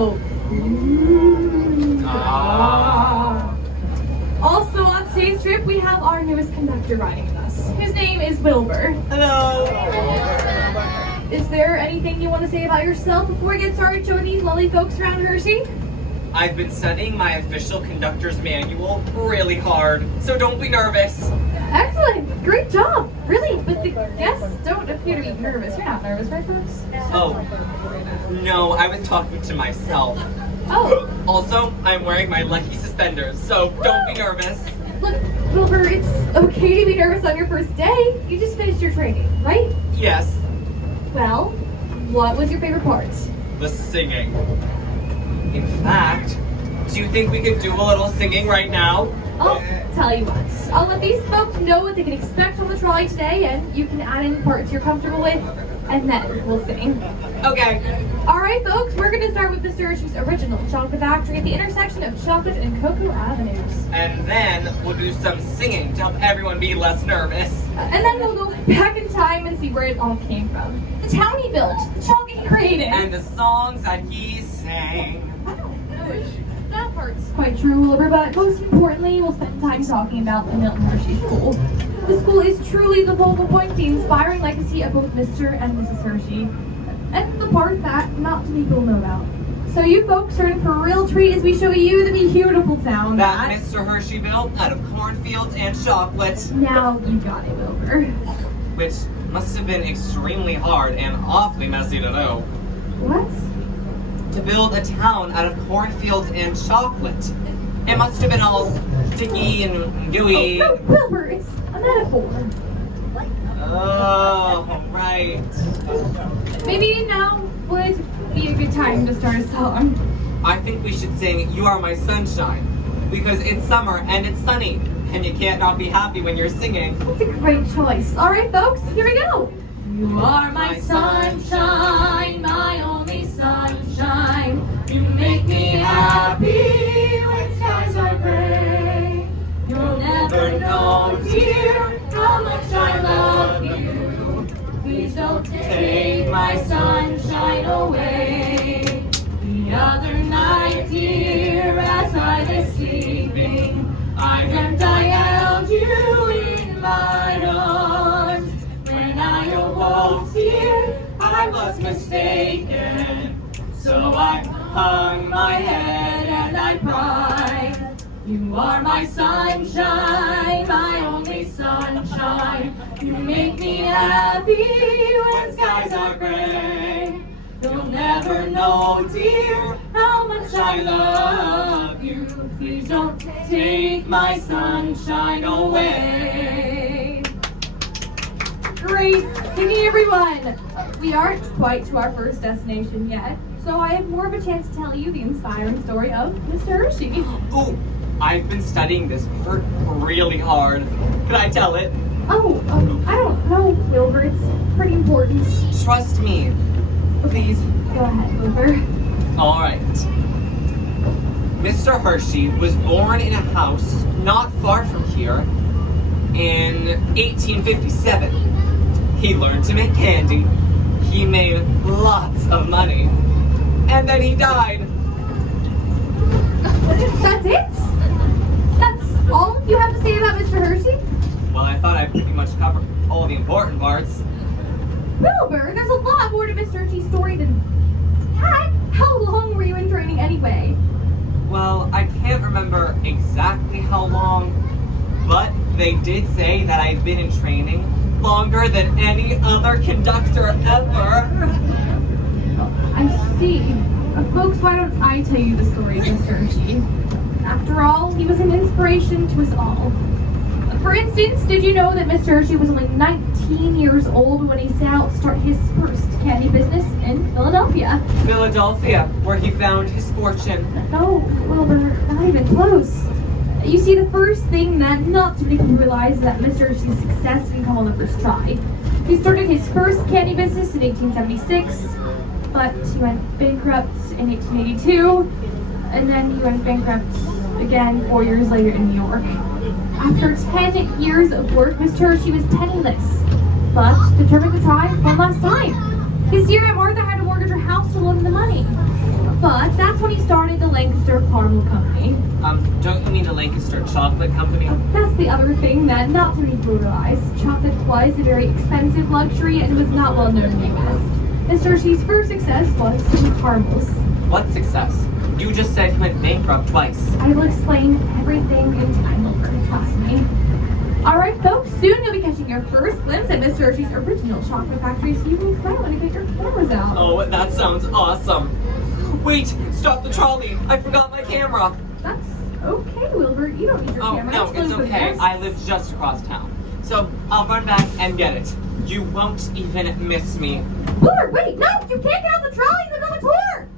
go. Also on today's trip, we have our newest conductor riding with us. His name is Wilbur. Hello. Is there anything you want to say about yourself before we get started showing these lovely folks around Hershey? I've been studying my official conductor's manual really hard, so don't be nervous. Excellent! Great job! Really, but the guests don't appear to be nervous. You're not nervous, right, folks? Oh, no, I was talking to myself. Oh. Also, I'm wearing my lucky suspenders, so don't be nervous. Look, Wilbur, it's okay to be nervous on your first day. You just finished your training, right? Yes, Well, what was your favorite part? the singing. In fact, do you think we could do a little singing right now? I'll tell you what. I'll let these folks know what they can expect on the trolley today, and you can add in parts you're comfortable with, and then we'll sing. Okay. Alright, folks, we're going to start with Mr. Hershey's original chocolate factory at the intersection of Chocolate and Cocoa Avenues. And then we'll do some singing to help everyone be less nervous. And then we'll go back in time and see where it all came from. The town he built, the chocolate he created. And the songs that he sang. That part's quite true, Wilbur, but most importantly, we'll spend time talking about the Milton Hershey School. The school is truly the focal point, the inspiring legacy of both Mr. and Mrs. Hershey, and the part that not too many people know about. So you folks are in for a real treat as we show you the beautiful town That Mr. Hershey built out of cornfields and chocolate. Now you got it, Wilbur. Which must have been extremely hard and awfully messy to do. What? To build a town out of cornfields and chocolate. It must have been all sticky and gooey. Oh, no, Wilbur, it's a metaphor. Oh, right. Maybe now would be a good time to start a song. I think we should sing You Are My Sunshine, because it's summer and it's sunny, and you can't not be happy when you're singing. That's a great choice. All right, folks, here we go. You are my sunshine, my only sunshine. You make me happy when skies are gray. You'll never know, dear, how much I love you. Please don't take my sunshine away. The other night, dear, as I was sleeping, I dreamt I held you in my arms. When I awoke, dear, I was mistaken. So I hung my head and I cried. You are my sunshine, my only sunshine. You make me happy when skies are gray. You'll never know, dear, how much I love you. Please don't take my sunshine away. Great singing, everyone! We aren't quite to our first destination yet, so I have more of a chance to tell you the inspiring story of Mr. Hershey. Ooh, I've been studying this part really hard. Can I tell it? Oh, I don't know, Wilbur. It's pretty important. Trust me. Please. Go ahead, Wilbur. All right. Mr. Hershey was born in a house not far from here in 1857. He learned to make candy. He made lots of money. And then he died. That's it? That's all you have to say about Mr. Hershey? Well, I thought I pretty much covered all the important parts. Wilbur, there's a lot more to Mr. Hershey's story than that. How long were you in training anyway? Well, I can't remember exactly how long, but they did say that I've been in training longer than any other conductor ever. I see. Folks, why don't I tell you the story of Mr. Hershey? After all, he was an inspiration to us all. For instance, did you know that Mr. Hershey was only 19 years old when he set out to start his first candy business in Philadelphia? Philadelphia, where he found his fortune. No, Wilbur, not even close. You see, the first thing that not too many people realize is that Mr. Hershey's success didn't come on the first try. He started his first candy business in 1876, but he went bankrupt in 1882, and then he went bankrupt again 4 years later in New York. After 10 years of work, Mr. Hershey was penniless, but determined to try one last time. His dear Aunt Martha had to mortgage her house to loan him the money. But that's when he started the Lancaster Caramel Company. Don't you mean the Lancaster Chocolate Company? That's the other thing that, not to be brutalized, chocolate was a very expensive luxury and was not well known in the U.S. Mr. Hershey's first success was in caramels. What success? You just said he went bankrupt twice. I will explain everything in time, Wilbur, trust me. Alright folks, soon you'll be catching your first glimpse at Mr. Hershey's original chocolate factory, so you might want to get your cameras out. Oh, that sounds awesome. Wait, stop the trolley. I forgot my camera. That's okay, Wilbur. You don't need your Oh, camera. no, That's it's really for okay. guests. I live just across town. So I'll run back and get it. You won't even miss me. Wilbur, wait! No! You can't get out the trolley! You're on the tour!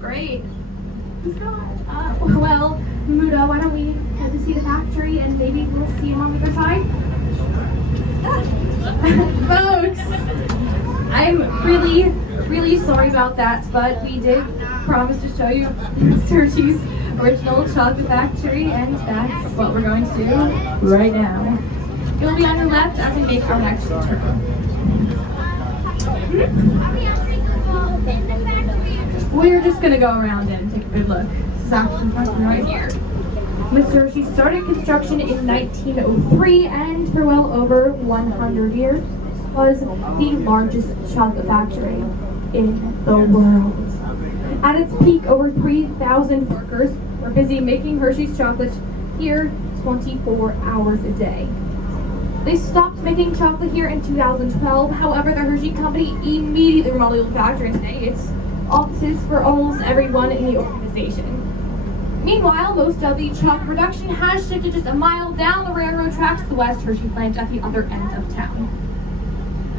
Great. Well, Muda, why don't we head to see the factory and maybe we'll see him on the other side? Folks, I'm really sorry about that, but we did promise to show you Mr. Hershey's original chocolate factory, and that's what we're going to do right now. You'll be on your left as we make our next turn. We're just gonna go around and take a good look. This is actually right here. Mr. Hershey started construction in 1903, and for well over 100 years was the largest chocolate factory in the world. At its peak, over 3,000 workers were busy making Hershey's chocolate here 24 hours a day. They stopped making chocolate here in 2012. However, the Hershey Company immediately remodeled the factory, and today it's offices for almost everyone in the organization. Meanwhile, most of the chocolate production has shifted just a mile down the railroad tracks to the West Hershey plant at the other end of town.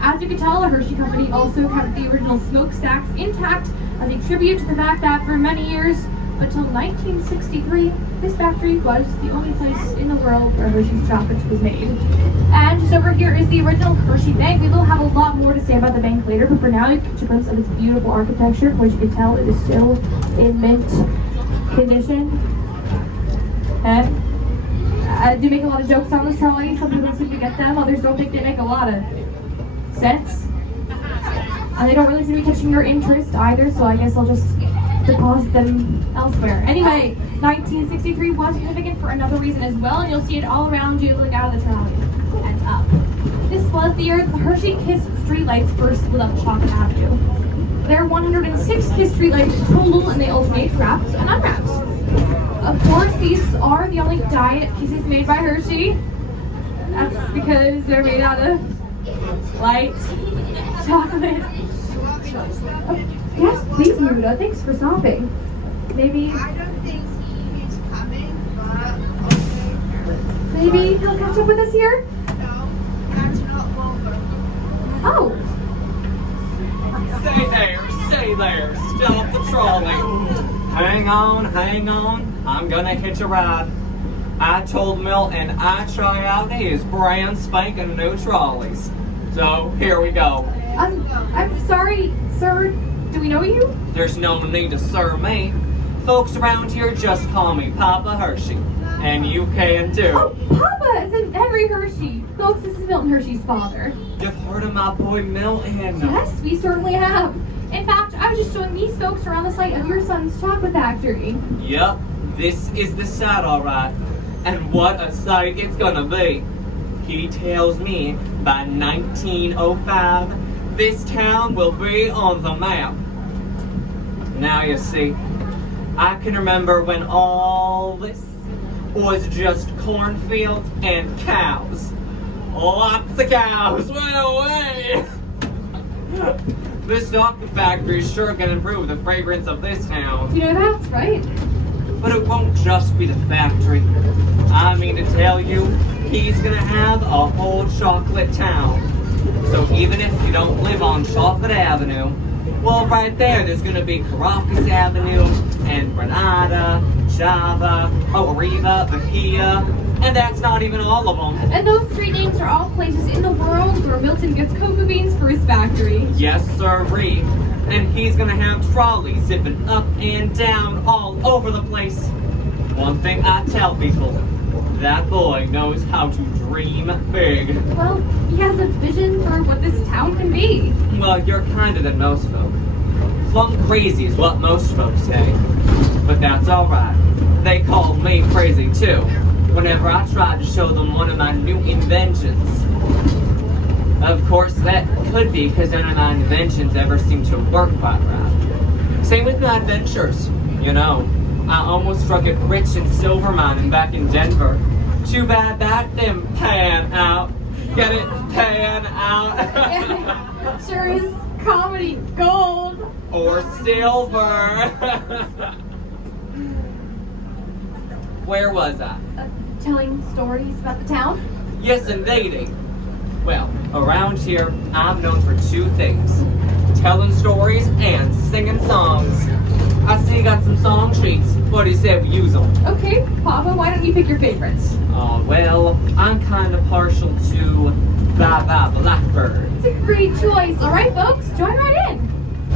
As you can tell, the Hershey Company also kept the original smokestacks intact as a tribute to the fact that for many years, until 1963, this factory was the only place in the world where Hershey's chocolate was made. And just over here is the original Hershey Bank. We will have a lot more to say about the bank later, but for now, you can get a glimpse of its beautiful architecture, which you can tell it is still in mint condition. And I do make a lot of jokes on this trolley. Some people seem to get them, others don't think they make a lot of sense. And they don't really seem to be catching your interest either, so I guess I'll just deposit them elsewhere. Anyway, 1963 was significant for another reason as well, and you'll see it all around you. Look out of the trolley and up. This was the year the Hershey Kiss streetlights first lit up Chocolate Avenue. There are 106 Kiss streetlights total, and they alternate wrapped and unwrapped. Of course, these are the only diet kisses made by Hershey. That's because they're made out of light chocolate. Yes, please, Muda. Thanks for stopping. Maybe. I don't think he's coming, but okay. Maybe he'll catch up with us here? No, that's not Wilbur. Oh. Stay there, stop the trolley. Hang on, I'm gonna hitch a ride. I told Milton I'd try out his brand spanking new trolleys. So, here we go. I'm sorry, sir. Do we know you? There's no need to serve me. Folks around here just call me Papa Hershey. And you can too. Oh, Papa is in Henry Hershey. Folks, this is Milton Hershey's father. You've heard of my boy Milton. Yes, we certainly have. In fact, I was just showing these folks around the site of your son's chocolate factory. Yep, this is the site, alright. And what a site it's gonna be. He tells me by 1905, this town will be on the map. Now you see, I can remember when all this was just cornfields and cows. Lots of cows, well, way. This chocolate factory sure can improve the fragrance of this town. You know that's right. But it won't just be the factory. I mean to tell you, he's gonna have a whole chocolate town. So even if you don't live on Chocolate Avenue, well, right there's gonna be Caracas Avenue, and Granada, Java, Arriba, Bahia, and that's not even all of them. And those street names are all places in the world where Milton gets cocoa beans for his factory. Yes, sirree. And he's gonna have trolleys zipping up and down all over the place. One thing I tell people, That boy knows how to dream big. Well, he has a vision for what this town can be. Well, you're kinder than most folk. Plumb crazy is what most folks say. But that's alright. They called me crazy too, whenever I tried to show them one of my new inventions. Of course, that could be because none of my inventions ever seem to work quite right. Same with my adventures. You know, I almost struck it rich in silver mining back in Denver. Too bad that didn't pan out. Get it? Pan out. Sure is comedy gold. Or silver. Where was I? Telling stories about the town? Yes, indeedy. Well, around here, I'm known for two things. Telling stories and singing songs. I see you got some song sheets. What do you say we use them? Okay, Papa, why don't you pick your favorites? Well, I'm kind of partial to Bye Bye Blackbird. It's a great choice. All right, folks, join right in.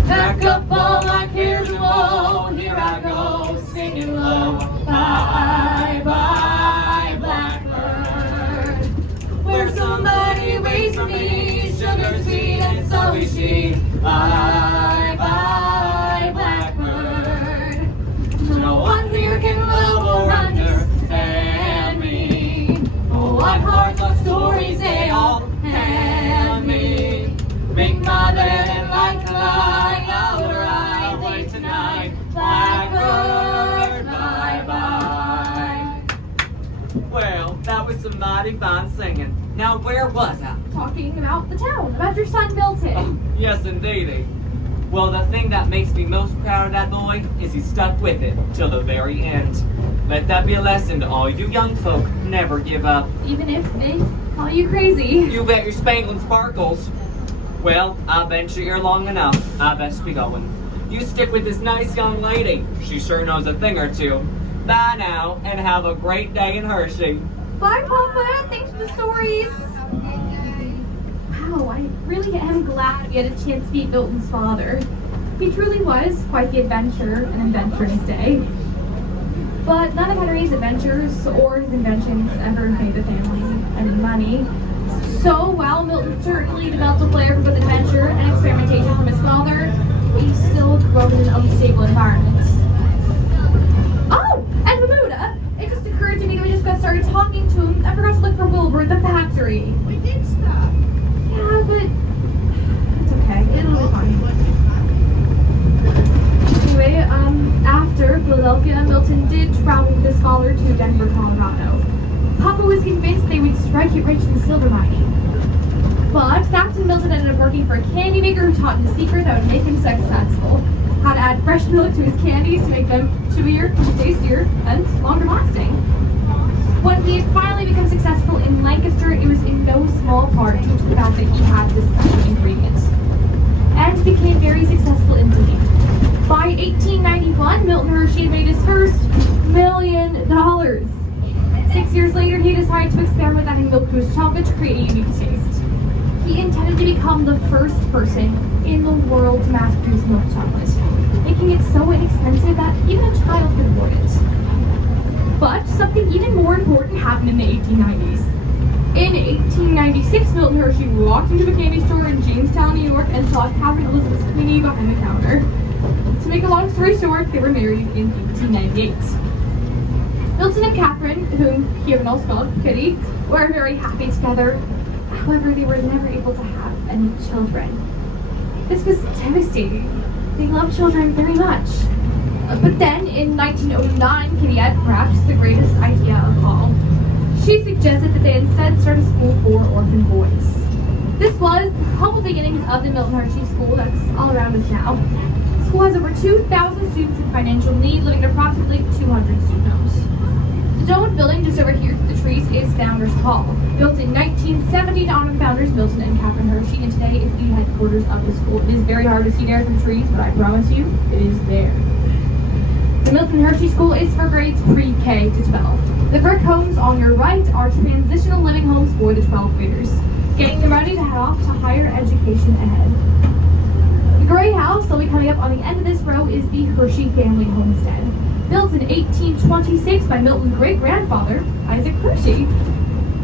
Back up all my cares and woe, here I go, singing low. Bye, bye, blackbird. Where somebody waits for me, sugar sweet and so is she. Bye, bye, blackbird. No one here can love or understand me. Oh, what heartless stories they all hand me. Make my bed and like to lie, I'll ride away tonight. Blackbird, bye-bye. Well, that was some mighty fine singing. Now, where was I? Talking about the town, about your son Milton. Yes, indeedy. Well, the thing that makes me most proud of that boy is he stuck with it till the very end. Let that be a lesson to all you young folk. Never give up. Even if they call you crazy. You bet your spanglin' sparkles. Well, I've been here long enough. I best be going. You stick with this nice young lady. She sure knows a thing or two. Bye now, and have a great day in Hershey. Bye, Papa. Thanks for the stories. Wow, I really am glad we had a chance to meet Milton's father. He truly was quite the adventure and inventor in his day. But none of Henry's adventures or his inventions ever made the family any money. So while Milton certainly developed a flair for both adventure and experimentation from his father, he still grew up in an unstable environment. Oh, and Bermuda! It just occurred to me that we just got started talking to him. I forgot to look for Wilbur at the factory. We did stuff. Yeah, but it's okay. It'll be fine. Anyway, after Philadelphia, Milton did travel with his father to Denver, Colorado. Papa was convinced they would strike it rich in silver mining. But Captain Milton ended up working for a candy maker who taught him the secret that would make him successful. How to add fresh milk to his candies to make them chewier, tastier, and longer lasting. When he had finally become successful in Lancaster, it was in no small part due to the fact that he had this special ingredient. And became very successful indeed. By 1891, Milton Hershey had made his first $1 million. 6 years later, he decided to experiment with adding milk to his chocolate to create a unique taste. He intended to become the first person in the world to mass-produce milk chocolate, making it so inexpensive that even a child could afford it. But something even more important happened in the 1890s. In 1896, Milton Hershey walked into a candy store in Jamestown, New York, and saw Catherine Elizabeth Sweeney behind the counter. To make a long story short, they were married in 1898. Milton and Catherine, whom he had also called Kitty, were very happy together. However, they were never able to have any children. This was devastating. They loved children very much. But then, in 1909, Kitty had perhaps the greatest idea of all. She suggested that they instead start a school for orphan boys. This was the humble beginnings of the Milton Hershey School that's all around us now. The school has over 2,000 students in financial need, living in approximately 200 student homes. The domed building just over here through the trees is Founders Hall, built in 1970 to honor the founders Milton and Catherine Hershey, and today is the headquarters of the school. It is very hard to see there from trees, but I promise you, it is there. The Milton Hershey School is for grades pre-K to 12. The brick homes on your right are transitional living homes for the 12th graders, getting them ready to head off to higher education ahead. The gray house that'll be coming up on the end of this row is the Hershey family homestead. built in 1826 by Milton's great-grandfather, Isaac Hershey.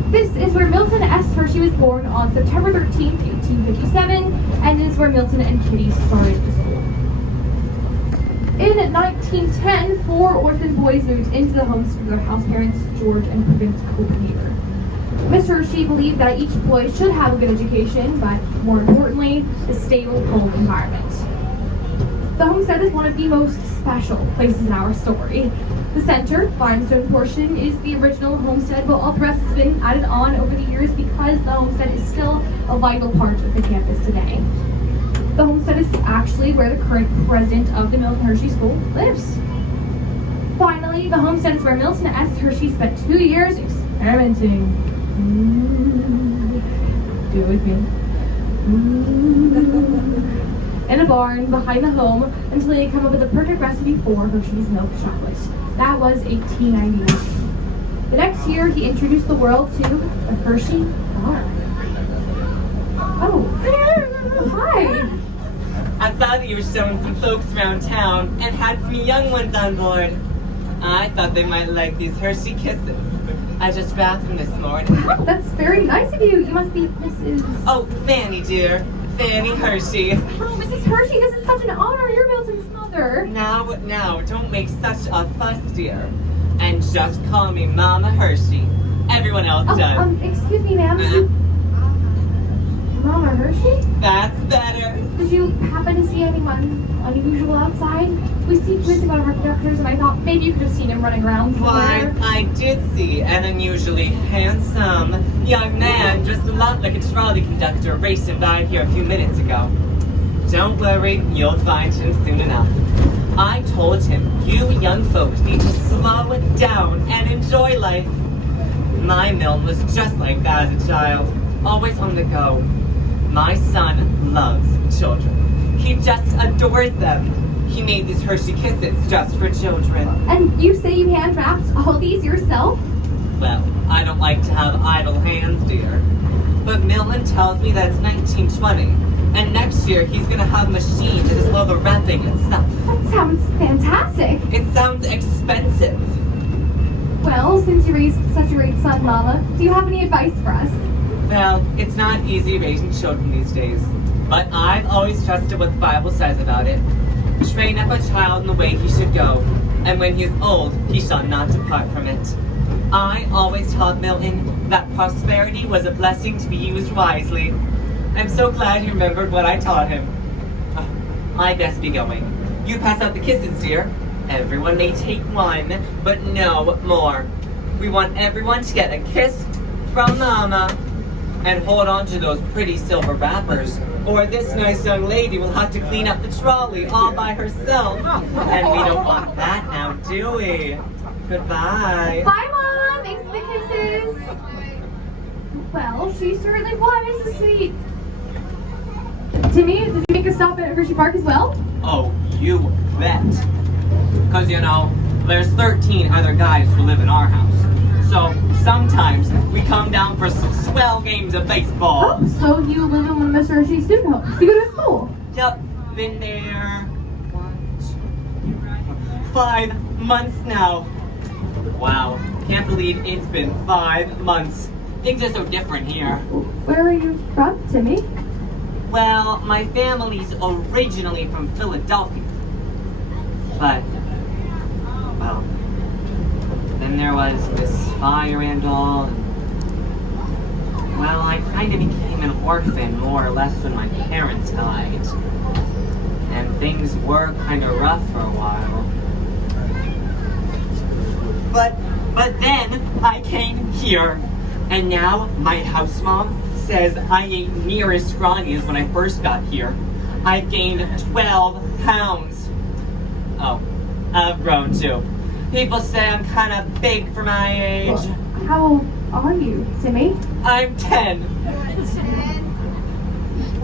This is where Milton S. Hershey was born on September 13, 1857, and is where Milton and Kitty started the school. In 1910, 4 orphan boys moved into the homes of their house parents, George and Prudence Copier. Miss Hershey believed that each boy should have a good education, but more importantly, a stable home environment. The homestead is one of the most special places in our story. The center, limestone portion, is the original homestead, but all the rest has been added on over the years because the homestead is still a vital part of the campus today. The homestead is actually where the current president of the Milton Hershey School lives. Finally, the homestead is where Milton S. Hershey spent 2 years experimenting. Do it with me. In a barn behind the home until he came up with the perfect recipe for Hershey's milk chocolate. That was 1899. The next year, he introduced the world to the Hershey bar. Oh, hi. I saw that you were showing some folks around town and had some young ones on board. I thought they might like these Hershey Kisses. I just wrapped them this morning. Oh, that's very nice of you. You must be Mrs. Oh, Fanny, dear. Fanny Hershey. Oh, Mrs. Hershey, this is such an honor. You're Milton's mother. Now, don't make such a fuss, dear. And just call me Mama Hershey. Everyone else does. Excuse me, ma'am. Mama Hershey? That's better. Did you happen to see anyone unusual outside? We see police about our conductors, and I thought maybe you could have seen him running around somewhere. Why, I did see an unusually handsome young man dressed a lot like a trolley conductor racing by here a few minutes ago. Don't worry, you'll find him soon enough. I told him you young folks need to slow it down and enjoy life. My Milton was just like that as a child, always on the go. My son loves children. He just adores them. He made these Hershey Kisses just for children. And you say you hand-wrapped all these yourself? Well, I don't like to have idle hands, dear. But Milton tells me that it's 1920, and next year he's gonna have a machine that does all the wrapping itself. That sounds fantastic. It sounds expensive. Well, since you raised such a great son, Mama, do you have any advice for us? Well, it's not easy raising children these days, but I've always trusted what the Bible says about it. Train up a child in the way he should go, and when he is old, he shall not depart from it. I always taught Milton that prosperity was a blessing to be used wisely. I'm so glad he remembered what I taught him. I best be going. You pass out the kisses, dear. Everyone may take one, but no more. We want everyone to get a kiss from Mama. And hold on to those pretty silver wrappers, or this nice young lady will have to clean up the trolley all by herself. And we don't want that now, do we? Goodbye. Bye, Mama. Thanks for the kisses. Well, she certainly was a sweet. Timmy, did you make a stop at Hershey Park as well? Oh, you bet. Because, you know, there's 13 other guys who live in our house. So sometimes we come down for some swell games of baseball. Oh, so you live in one of Miss Hershey's student homes. You go to school? Yep, been there 5 months now. Wow, can't believe it's been 5 months. Things are so different here. Where are you from, Timmy? Well, my family's originally from Philadelphia. But, well, then there was this fire and all. Well, I kind of became an orphan more or less when my parents died. And things were kind of rough for a while. But then I came here. And now my house mom says I ain't near as scrawny as when I first got here. I've gained 12 pounds. Oh, I've grown too. People say I'm kind of big for my age. How old are you, Timmy? I'm 10.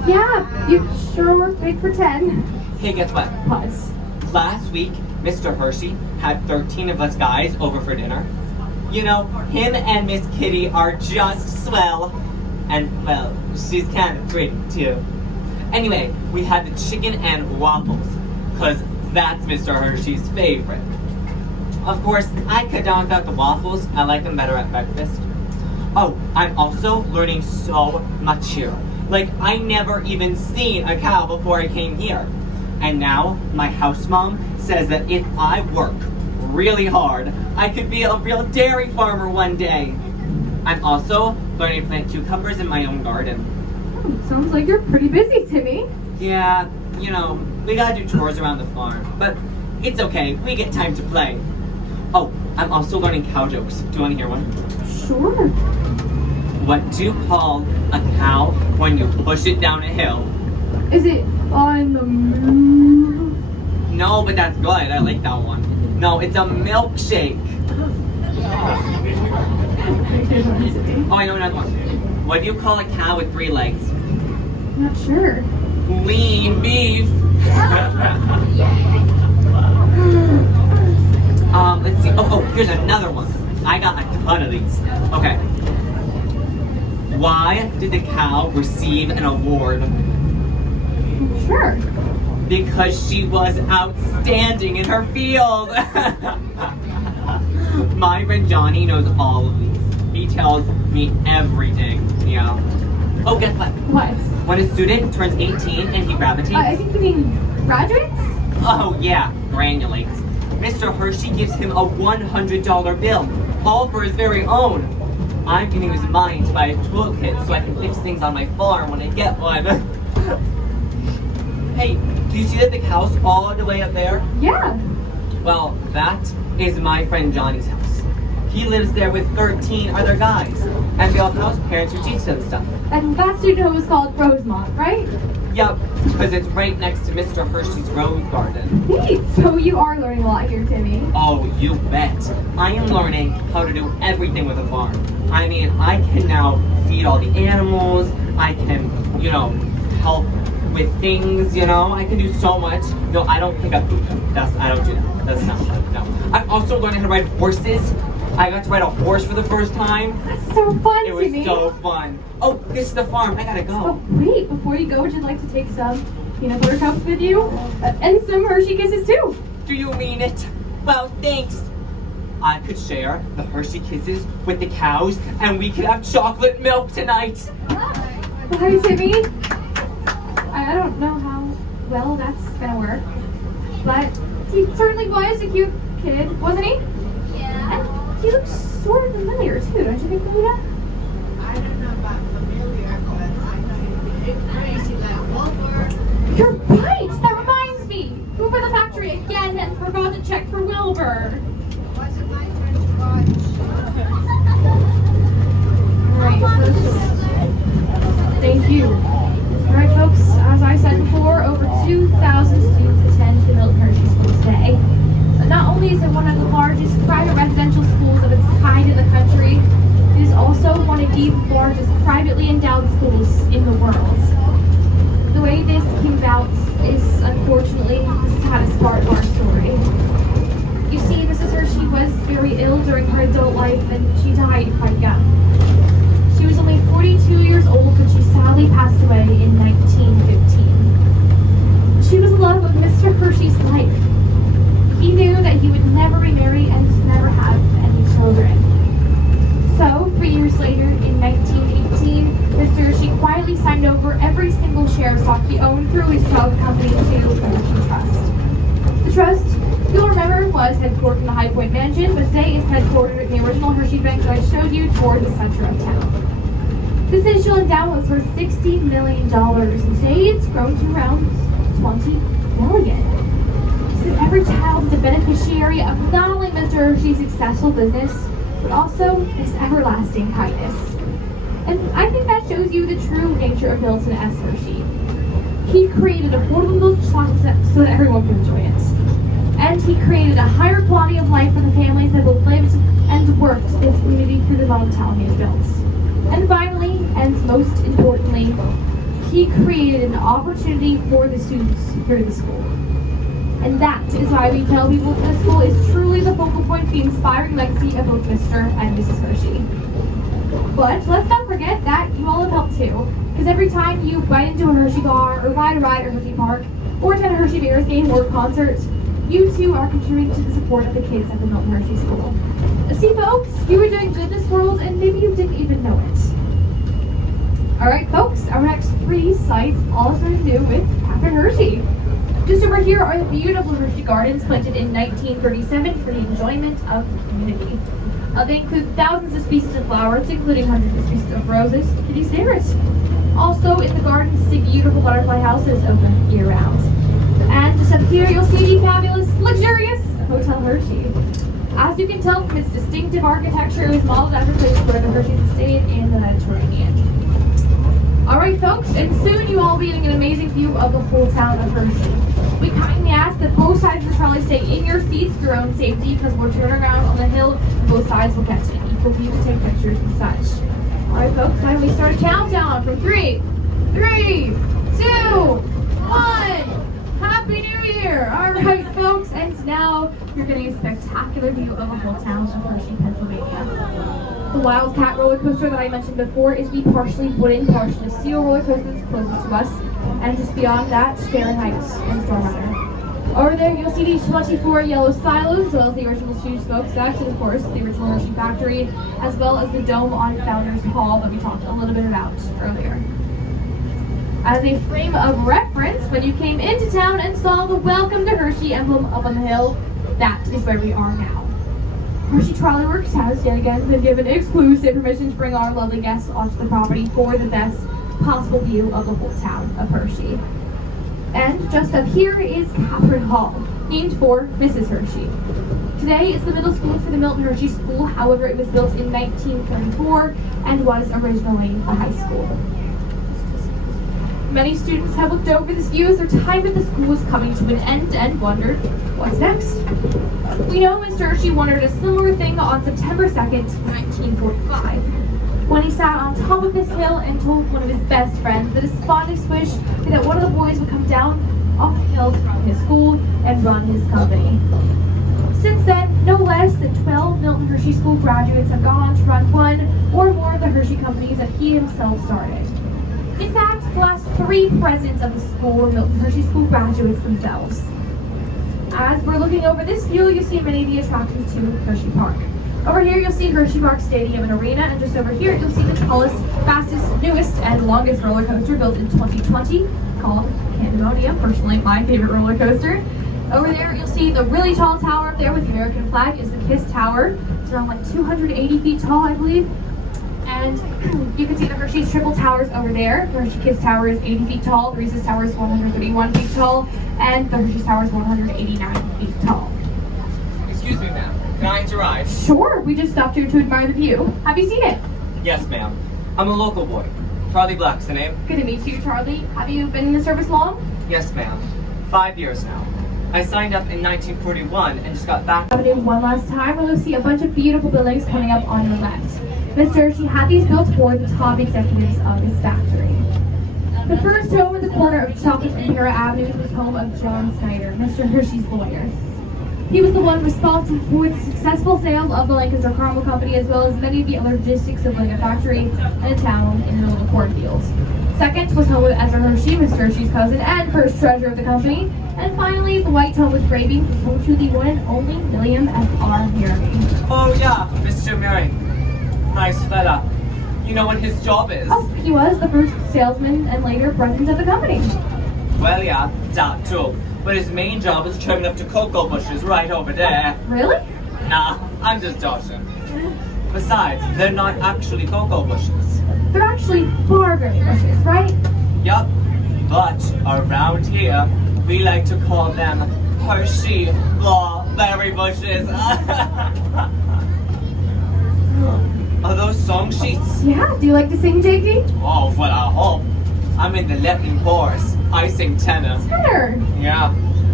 Yeah, you sure were big for 10. Hey, guess what? Pause. Last week, Mr. Hershey had 13 of us guys over for dinner. You know, him and Miss Kitty are just swell. And, well, she's kind of pretty, too. Anyway, we had the chicken and waffles, because that's Mr. Hershey's favorite. Of course, I could down without the waffles. I like them better at breakfast. Oh, I'm also learning so much here. Like, I never even seen a cow before I came here. And now, my house mom says that if I work really hard, I could be a real dairy farmer one day. I'm also learning to plant cucumbers in my own garden. Oh, sounds like you're pretty busy, Timmy. Yeah, you know, we gotta do chores around the farm, but it's okay, we get time to play. Oh, I'm also learning cow jokes. Do you want to hear one? Sure. What do you call a cow when you push it down a hill? Is it on the move? No, but that's good. I like that one. No, it's a milkshake. Oh, I know another one. What do you call a cow with 3 legs? Not sure. Lean beef. Let's see. Oh, here's another one. I got a ton of these. Okay. Why did the cow receive an award? Sure. Because she was outstanding in her field. My friend Johnny knows all of these. He tells me everything. Yeah. Oh, guess what? What? When a student turns 18 and he gravitates. I think you mean graduates? Oh, yeah, granulates. Mr. Hershey gives him a $100 bill, all for his very own. I'm gonna use mine to buy a toolkit so I can fix things on my farm when I get one. Hey, do you see that the house all the way up there? Yeah. Well, that is my friend Johnny's house. He lives there with 13 other guys, and they all have house parents who teach them stuff. And that student home is called Rosemont, right? Yep, because it's right next to Mr. Hershey's rose garden. Neat. So you are learning a lot here, Timmy. Oh, you bet. I am learning how to do everything with a farm. I mean, I can now feed all the animals. I can, help with things, I can do so much. No, I don't pick up poop. I don't do that. That's not fun, no. I'm also learning how to ride horses. I got to ride a horse for the first time. That's so fun, It was Timmy. so fun. Oh, this is the farm. I gotta go. Oh, wait. Before you go, would you like to take some peanut butter cups with you? And some Hershey Kisses, too. Do you mean it? Well, thanks. I could share the Hershey Kisses with the cows, and we could have chocolate milk tonight. Bye, Timmy. I don't know how well that's gonna work, but he certainly was a cute kid, wasn't he? Yeah. And he looks sort of familiar, too, don't you think, Rita? I don't know about familiar, but I know he's crazy like Wilbur. You're right! That reminds me! We were at the factory again and forgot to check for Wilbur. Was it my turn to watch? Alright, thank you. Alright, folks, as I said before, over 2,000 students attend the Milton Hershey School today. But not only is it one of the largest private residential schools of its kind in the country, it is also one of the largest privately endowed schools in the world. The way this came about is unfortunately the saddest part of our story. You see, Mrs. Hershey was very ill during her adult life and she died quite young. She was only 42 years old when she sadly passed away in 1915. She was the love of Mr. Hershey's life. He knew that he would never remarry and never have any children. So, 3 years later, in 1918, Mr. Hershey quietly signed over every single share of stock he owned through his child company to the Hershey Trust. The trust, you'll remember, was headquartered in the High Point Mansion, but today is headquartered in the original Hershey Bank that I showed you toward the center of town. This initial endowment was worth $60 million, and today it's grown to around $20 billion. So every child is a beneficiary of not only Mr. Hershey's successful business, but also his everlasting kindness. And I think that shows you the true nature of Milton S. Hershey. He created affordable milk chocolate so that everyone could enjoy it. And he created a higher quality of life for the families that both lived and worked in his community through the model town he had built. And finally, and most importantly, he created an opportunity for the students here at the school. And that is why we tell people that this school is truly the focal point of the inspiring legacy of both Mr. and Mrs. Hershey. But let's not forget that you all have helped too, because every time you bite into a Hershey bar, or ride a ride at Hershey Park, or attend a Hershey Bears game or concert, you two are contributing to the support of the kids at the Milton Hershey School. See, folks, you were doing good in this world, and maybe you didn't even know it. All right, folks, our next 3 sites all have to do with Catherine Hershey. Just over here are the beautiful Hershey Gardens planted in 1937 for the enjoyment of the community. They include thousands of species of flowers, including hundreds of species of roses, kitty's favorites. Also in the gardens is a beautiful butterfly house that is open year-round. And just up here you'll see the fabulous, luxurious Hotel Hershey. As you can tell from its distinctive architecture, it was modeled after places where the Hershey's stayed in the Mediterranean. Alright folks, and soon you all will be getting an amazing view of the whole town of Hershey. We kindly ask that both sides of the trolley stay in your seats for your own safety because we're turning around on the hill and both sides will get an equal view to take pictures and such. Alright folks, now we start a countdown from 3, 2, 1. Happy New Year! Alright folks, and now you're getting a spectacular view of the whole town of Hershey, Pennsylvania. The Wildcat roller coaster that I mentioned before is the partially wooden, partially steel roller coaster that's closest to us. And just beyond that, Sharon Heights and Storm Runner. Over there, you'll see these 24 yellow silos, as well as the original shoe smokestacks, and of course, the original Hershey factory, as well as the dome on Founders Hall that we talked a little bit about earlier. As a frame of reference, when you came into town and saw the Welcome to Hershey emblem up on the hill, that is where we are now. Hershey Trolley Works has yet again been given exclusive permission to bring our lovely guests onto the property for the best possible view of the whole town of Hershey. And just up here is Catherine Hall, named for Mrs. Hershey. Today is the middle school for the Milton Hershey School, however it was built in 1934 and was originally a high school. Many students have looked over this view as their time at the school was coming to an end and wondered, what's next? We know Mr. Hershey wondered a similar thing on September 2nd, 1945, when he sat on top of this hill and told one of his best friends that his fondest wish was that one of the boys would come down off the hill from his school and run his company. Since then, no less than 12 Milton Hershey School graduates have gone on to run one or more of the Hershey companies that he himself started. In fact, the last 3 presidents of the school were Milton Hershey School graduates themselves. As we're looking over this view, you'll see many of the attractions to Hershey Park. Over here, you'll see Hershey Park Stadium and Arena, and just over here, you'll see the tallest, fastest, newest, and longest roller coaster built in 2020, called Pandemonium, personally my favorite roller coaster. Over there, you'll see the really tall tower up there with the American flag is the KISS Tower. It's around like 280 feet tall, I believe. And you can see the Hershey's triple towers over there. The Hershey KISS Tower is 80 feet tall, the Reese's Tower is 131 feet tall, and the Hershey's Tower is 189 feet tall. Excuse me, ma'am. Can I interrupt? Sure, we just stopped here to admire the view. Have you seen it? Yes, ma'am. I'm a local boy. Charlie Black's the name. Good to meet you, Charlie. Have you been in the service long? Yes, ma'am. 5 years now. I signed up in 1941 and just got back. Avenue one last time, and you'll see a bunch of beautiful buildings coming up on your left. Mr. Hershey had these built for the top executives of his factory. The first home at the corner of Chocolate and Hera Avenues was home of John Snyder, Mr. Hershey's lawyer. He was the one responsible for the successful sale of the Lancaster Caramel Company, as well as many of the other logistics of running a factory and a town in the middle of the cornfield. Second was home with Ezra Hershey, Mr. Hershey's cousin and first treasurer of the company. And finally, the white home with graving was home to the one and only William F.R. Merriman. Oh yeah, Mr. Murray. Nice fella. You know what his job is? Oh, he was the first salesman and later president of the company. Well, yeah, that too. But his main job is trimming up the cocoa bushes right over there. Really? Nah, I'm just joshing. Besides, they're not actually cocoa bushes. They're actually barberry bushes, right? Yup. But around here, we like to call them Hershey berry bushes. Are those song sheets? Yeah, do you like to sing, JP? Oh, well, I hope. I'm in the Lebanon chorus. I sing tenor. Tenor? Yeah.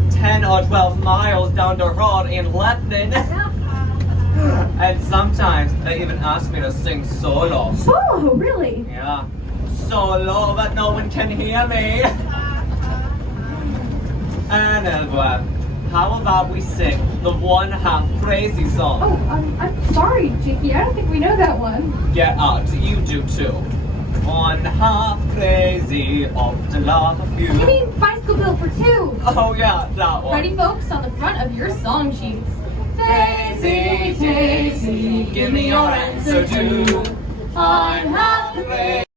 10 or 12 miles down the road in Lebanon. And sometimes they even ask me to sing solo. Solo, really? Yeah. Solo, but no one can hear me. Anyway, how about we sing the 1/2 crazy song? Oh, I'm sorry, JP. I don't think we know that one. Get out, you do too. 1/2 crazy, often laugh a few. You mean Bicycle Taco Bell for two. Oh yeah, that one. Ready, folks? On the front of your song sheets. Daisy, Daisy, give me your answer too. I'm half the